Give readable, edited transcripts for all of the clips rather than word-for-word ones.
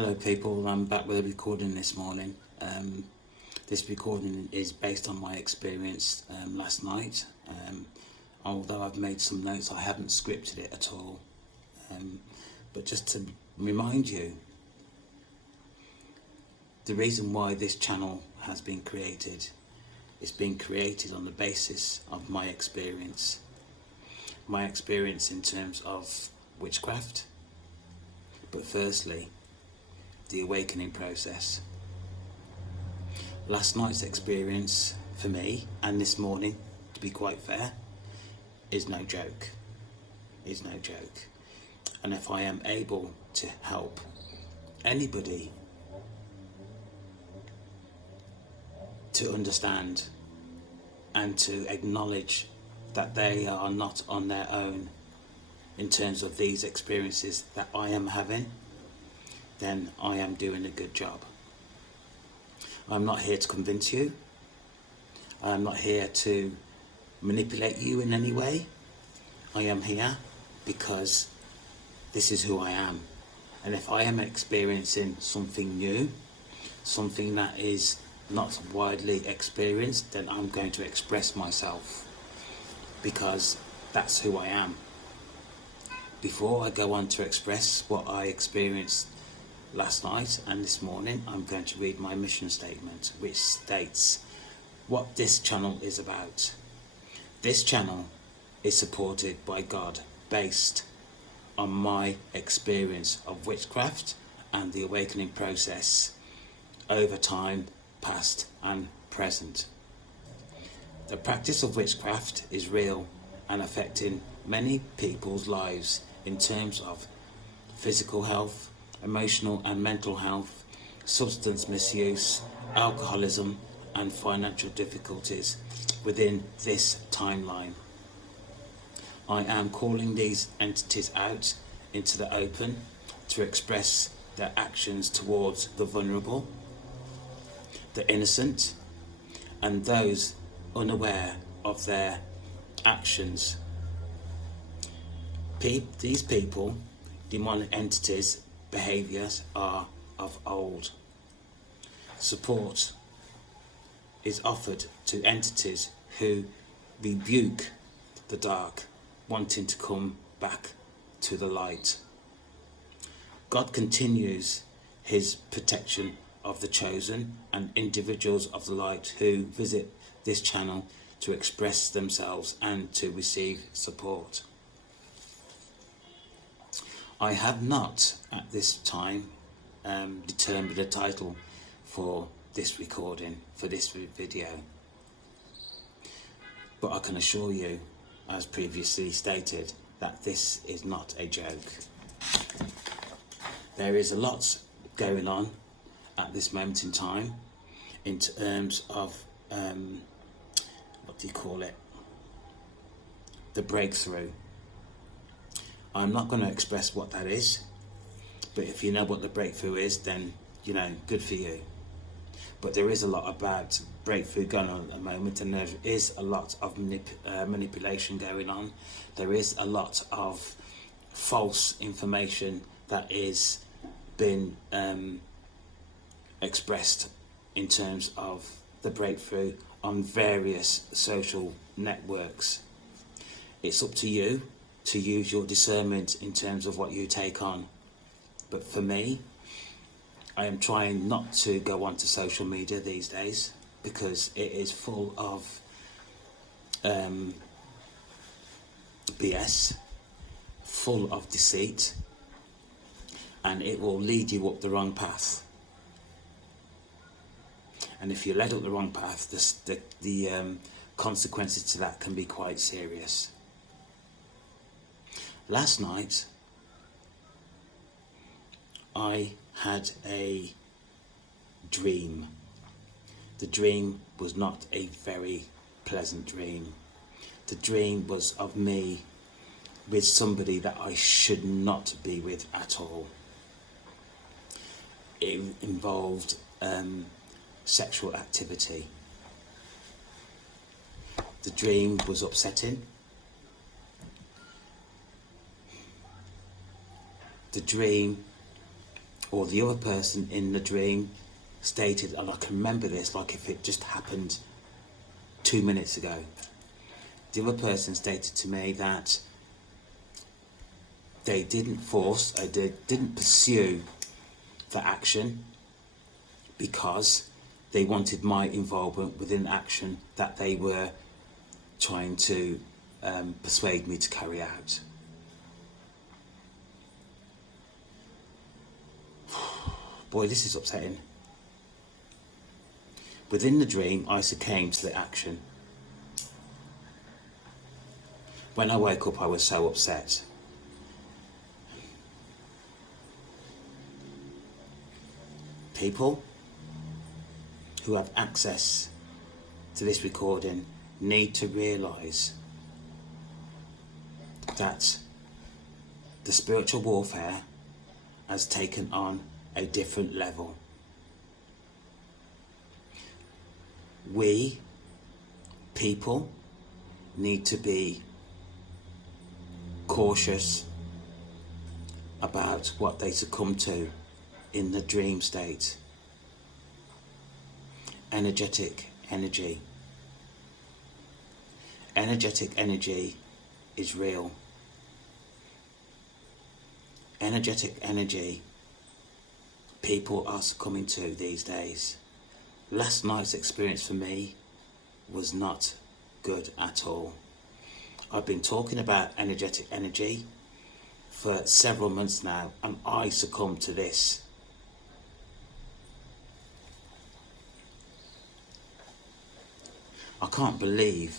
Hello people, I'm back with a recording this morning. This recording is based on my experience last night. Although I've made some notes, I haven't scripted it at all. But just to remind you, the reason why this channel has been created, it's been created on the basis of my experience. My experience in terms of witchcraft, but firstly, the awakening process. Last night's experience for me, and this morning, to be quite fair, is no joke. Is no joke. And if I am able to help anybody to understand and to acknowledge that they are not on their own in terms of these experiences that I am having, then I am doing a good job. I'm not here to convince you. I'm not here to manipulate you in any way. I am here because this is who I am. And if I am experiencing something new, something that is not widely experienced, then I'm going to express myself because that's who I am. Before I go on to express what I experienced last night and this morning, I'm going to read my mission statement, which states what this channel is about. This channel is supported by God, based on my experience of witchcraft and the awakening process over time, past and present. The practice of witchcraft is real and affecting many people's lives in terms of physical health, emotional and mental health, substance misuse, alcoholism and financial difficulties within this timeline. I am calling these entities out into the open to express their actions towards the vulnerable, the innocent, and those unaware of their actions. These people, demonic entities, behaviours are of old. Support is offered to entities who rebuke the dark, wanting to come back to the light. God continues his protection of the chosen and individuals of the light who visit this channel to express themselves and to receive support. I have not at this time determined a title for this recording, for this video, but I can assure you, as previously stated, that this is not a joke. There is a lot going on at this moment in time in terms of the breakthrough. I'm not going to express what that is, but if you know what the breakthrough is, then good for you. But there is a lot about breakthrough going on at the moment, and there is a lot of manipulation going on. There is a lot of false information that is been expressed in terms of the breakthrough on various social networks. It's up to you to use your discernment in terms of what you take on. But for me, I am trying not to go onto social media these days because it is full of BS, full of deceit, and it will lead you up the wrong path. And if you're led up the wrong path, the consequences to that can be quite serious. Last night, I had a dream. The dream was not a very pleasant dream. The dream was of me with somebody that I should not be with at all. It involved sexual activity. The dream was upsetting. The dream Or the other person in the dream stated, and I can remember this like if it just happened 2 minutes ago. The other person stated to me that they didn't force, they didn't pursue the action because they wanted my involvement within action that they were trying to persuade me to carry out. Boy, this is upsetting. Within the dream, I succumbed to the action. When I woke up, I was so upset. People who have access to this recording need to realise that the spiritual warfare has taken on a different level. We, people, need to be cautious about what they succumb to in the dream state. Energetic energy. Energetic energy is real. Energetic energy people are succumbing to these days. Last night's experience for me was not good at all. I've been talking about energetic energy for several months now, and I succumbed to this. I can't believe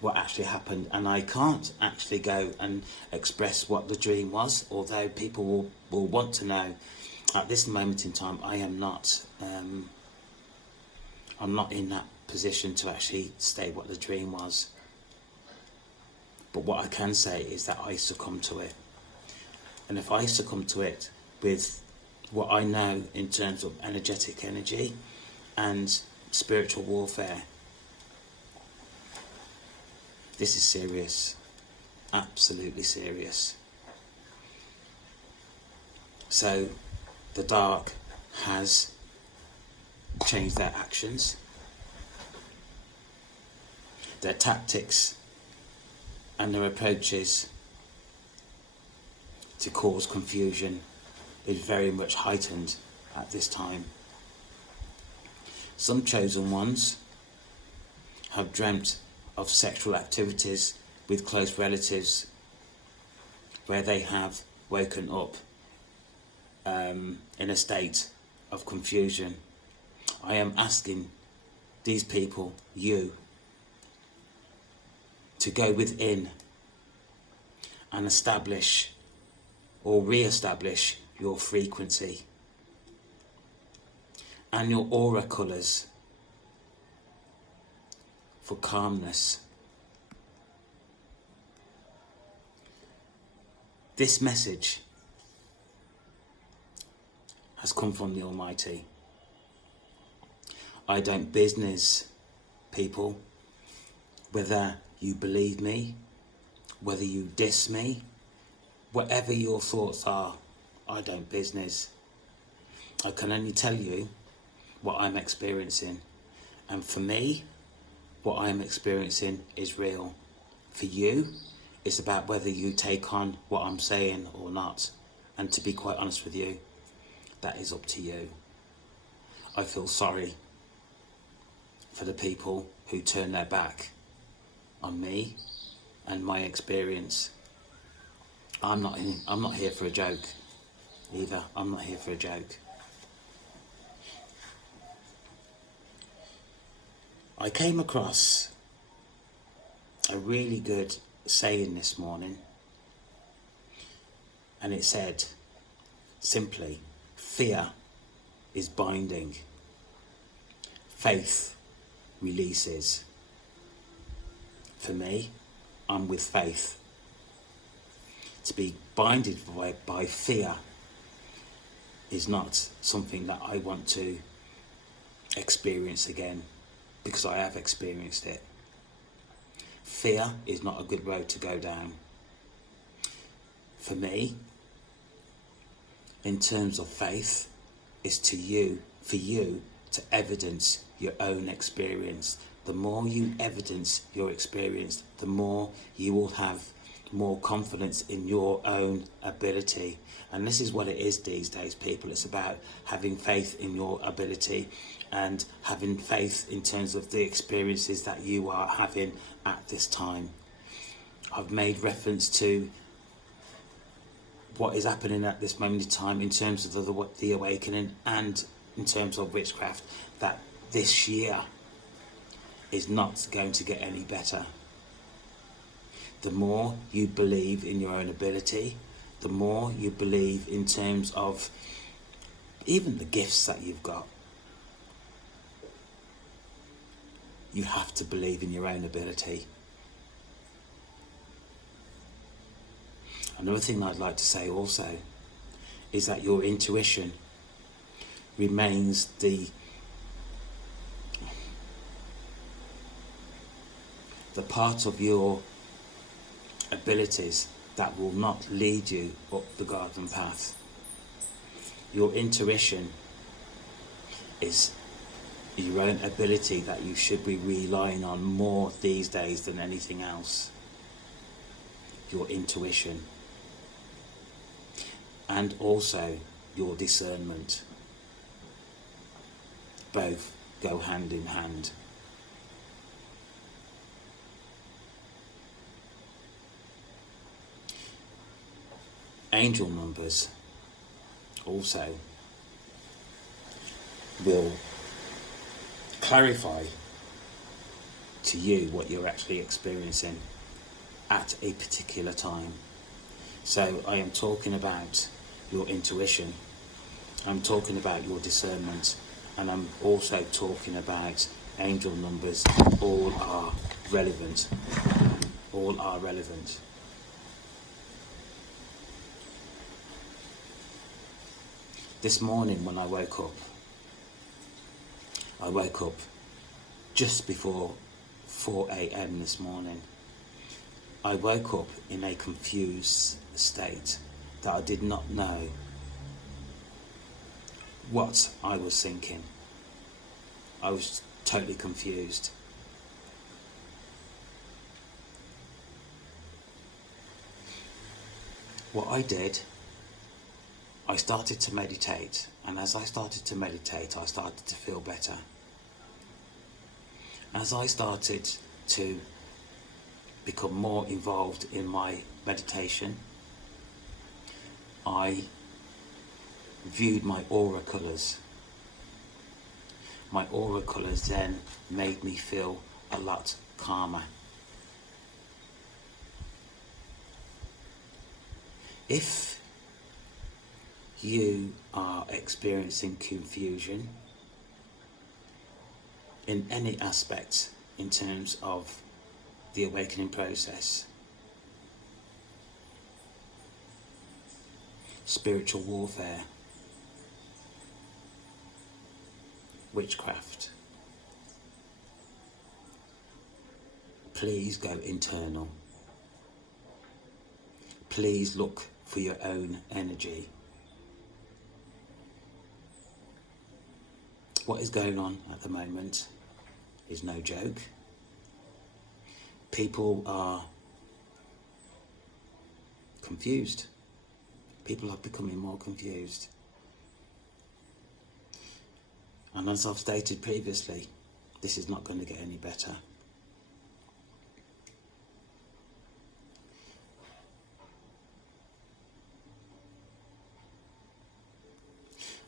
what actually happened, and I can't actually go and express what the dream was, although people will want to know. At this moment in time, I am not I'm not in that position to actually state what the dream was. But what I can say is that I succumbed to it. And if I succumb to it with what I know in terms of energetic energy and spiritual warfare, this is serious, absolutely serious. So the dark has changed their actions, their tactics and their approaches to cause confusion is very much heightened at this time. Some chosen ones have dreamt of sexual activities with close relatives where they have woken up in a state of confusion. I am asking these people, you, to go within and establish or re-establish your frequency and your aura colours for calmness. This message has come from the Almighty. I don't business people, whether you believe me, whether you diss me, whatever your thoughts are, I don't business. I can only tell you what I'm experiencing. And for me, what I'm experiencing is real. For you, it's about whether you take on what I'm saying or not. And to be quite honest with you, that is up to you. I feel sorry for the people who turn their back on me and my experience. I'm not here for a joke either. I'm not here for a joke. I came across a really good saying this morning, and it said simply, fear is binding, faith releases. For me, I'm with faith. To be binded by fear is not something that I want to experience again, because I have experienced it. Fear is not a good road to go down. for me, in terms of faith, is for you to evidence your own experience. The more you evidence your experience, the more you will have more confidence in your own ability. And this is what it is these days, people. It's about having faith in your ability and having faith in terms of the experiences that you are having at this time. I've made reference to what is happening at this moment in time in terms of the awakening and in terms of witchcraft, that this year is not going to get any better. The more you believe in your own ability, the more you believe in terms of even the gifts that you've got. You have to believe in your own ability. Another thing I'd like to say also is that your intuition remains the part of your abilities that will not lead you up the garden path. Your intuition is your own ability that you should be relying on more these days than anything else. Your intuition. And also your discernment. Both go hand in hand. Angel numbers also will clarify to you what you're actually experiencing at a particular time. So I am talking about your intuition, I'm talking about your discernment, and I'm also talking about angel numbers. All are relevant. All are relevant. This morning when I woke up just before 4 a.m. this morning. I woke up in a confused state that I did not know what I was thinking. I was totally confused. What I did, I started to meditate, and as I started to meditate, I started to feel better. As I started to become more involved in my meditation, I viewed my aura colours. My aura colours then made me feel a lot calmer. If you are experiencing confusion in any aspect in terms of the awakening process, spiritual warfare, witchcraft, please go internal. Please look for your own energy. What is going on at the moment is no joke. People are confused. People are becoming more confused. And as I've stated previously, this is not going to get any better.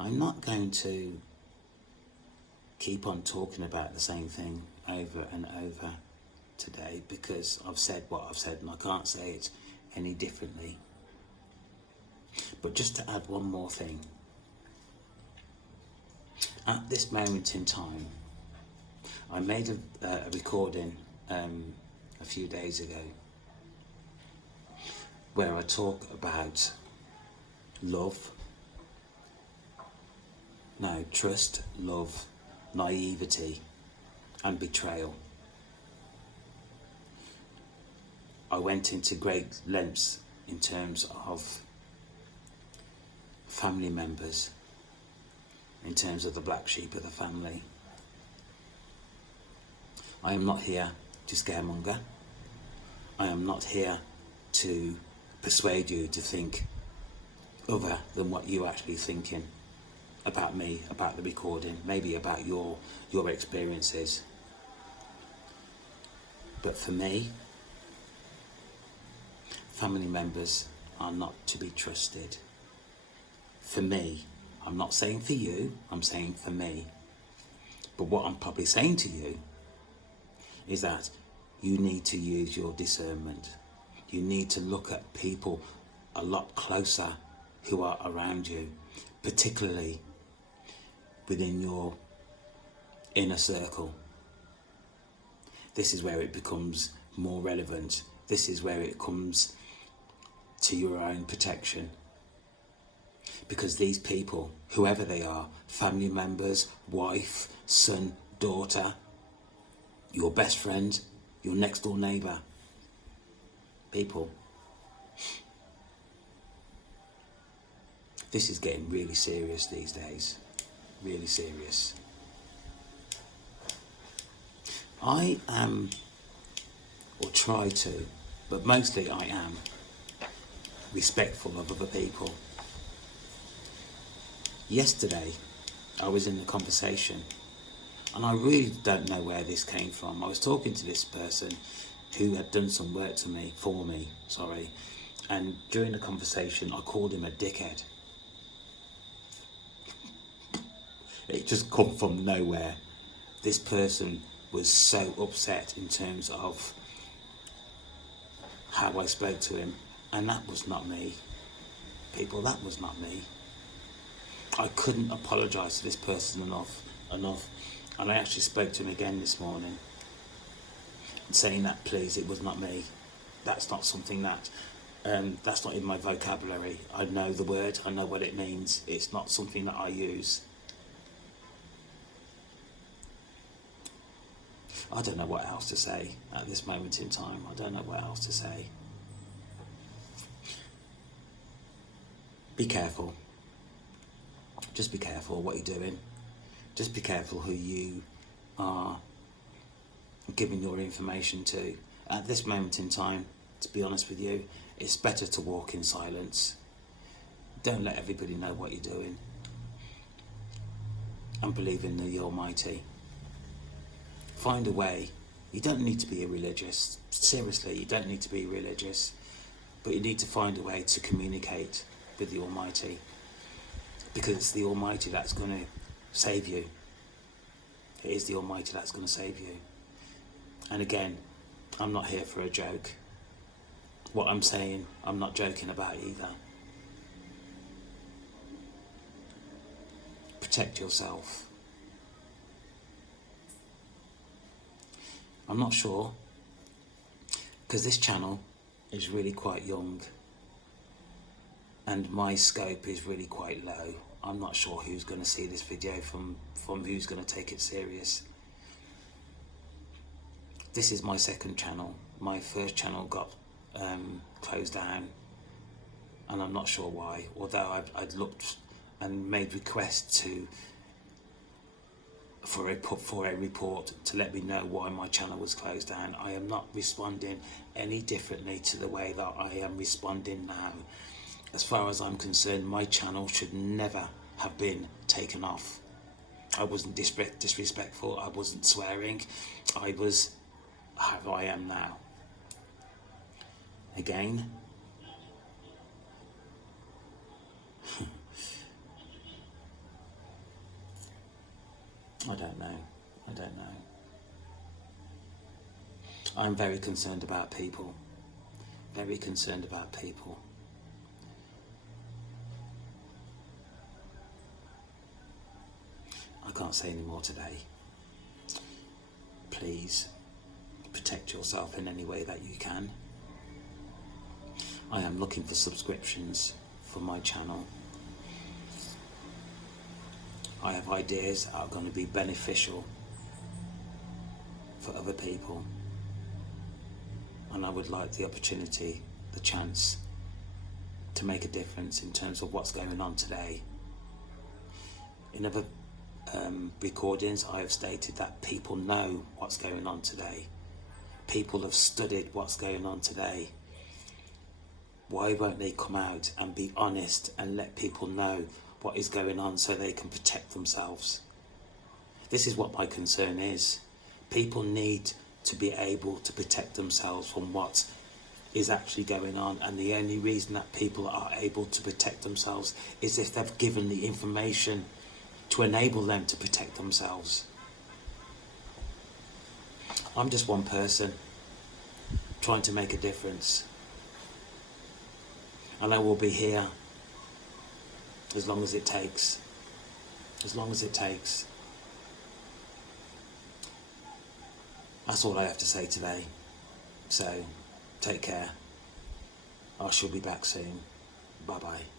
I'm not going to keep on talking about the same thing over and over today, because I've said what I've said and I can't say it any differently. But just to add one more thing, at this moment in time, I made a recording a few days ago where I talk about trust, love, naivety and betrayal. I went into great lengths in terms of family members, in terms of the black sheep of the family. I am not here to scaremonger. I am not here to persuade you to think other than what you're actually thinking about me, about the recording, maybe about your experiences. But for me, family members are not to be trusted. For me, I'm not saying for you, I'm saying for me. But what I'm probably saying to you is that you need to use your discernment. You need to look at people a lot closer who are around you, particularly within your inner circle. This is where it becomes more relevant. This is where it comes to your own protection. Because these people, whoever they are, family members, wife, son, daughter, your best friend, your next door neighbour, people, this is getting really serious these days. Really serious. I am, or try to, but mostly I am, respectful of other people. Yesterday, I was in a conversation, and I really don't know where this came from. I was talking to this person who had done some work for me, and during the conversation, I called him a dickhead. It just come from nowhere. This person was so upset in terms of how I spoke to him, and that was not me. People, that was not me. I couldn't apologise to this person enough, and I actually spoke to him again this morning, saying that, please, it was not me. That's not something that, that's not in my vocabulary. I know the word, I know what it means. It's not something that I use. I don't know what else to say at this moment in time. I don't know what else to say. Be careful. Just be careful what you're doing. Just be careful who you are giving your information to. At this moment in time, to be honest with you, it's better to walk in silence. Don't let everybody know what you're doing. And believe in the Almighty. Find a way. You don't need to be religious. Seriously, you don't need to be religious. But you need to find a way to communicate with the Almighty. Because it's the Almighty that's going to save you. It is the Almighty that's going to save you. And again, I'm not here for a joke. What I'm saying, I'm not joking about either. Protect yourself. I'm not sure, because this channel is really quite young and my scope is really quite low. I'm not sure who's going to see this video from who's going to take it serious. This is my second channel. My first channel got closed down, and I'm not sure why, although I'd looked and made requests for a report to let me know why my channel was closed down. I am not responding any differently to the way that I am responding now. As far as I'm concerned, my channel should never have been taken off. I wasn't disrespectful, I wasn't swearing, I was how I am now. Again, I don't know. I'm very concerned about people. Very concerned about people. I can't say any more today. Please protect yourself in any way that you can. I am looking for subscriptions for my channel. I have ideas that are going to be beneficial for other people, and I would like the opportunity, the chance to make a difference in terms of what's going on today. In other recordings, I have stated that people know what's going on today. People have studied what's going on today. Why won't they come out and be honest and let people know what is going on so they can protect themselves? This is what my concern is. People need to be able to protect themselves from what is actually going on, and the only reason that people are able to protect themselves is if they've given the information to enable them to protect themselves. I'm just one person trying to make a difference, and I will be here as long as it takes. As long as it takes. That's all I have to say today. So, take care. I shall be back soon. Bye bye.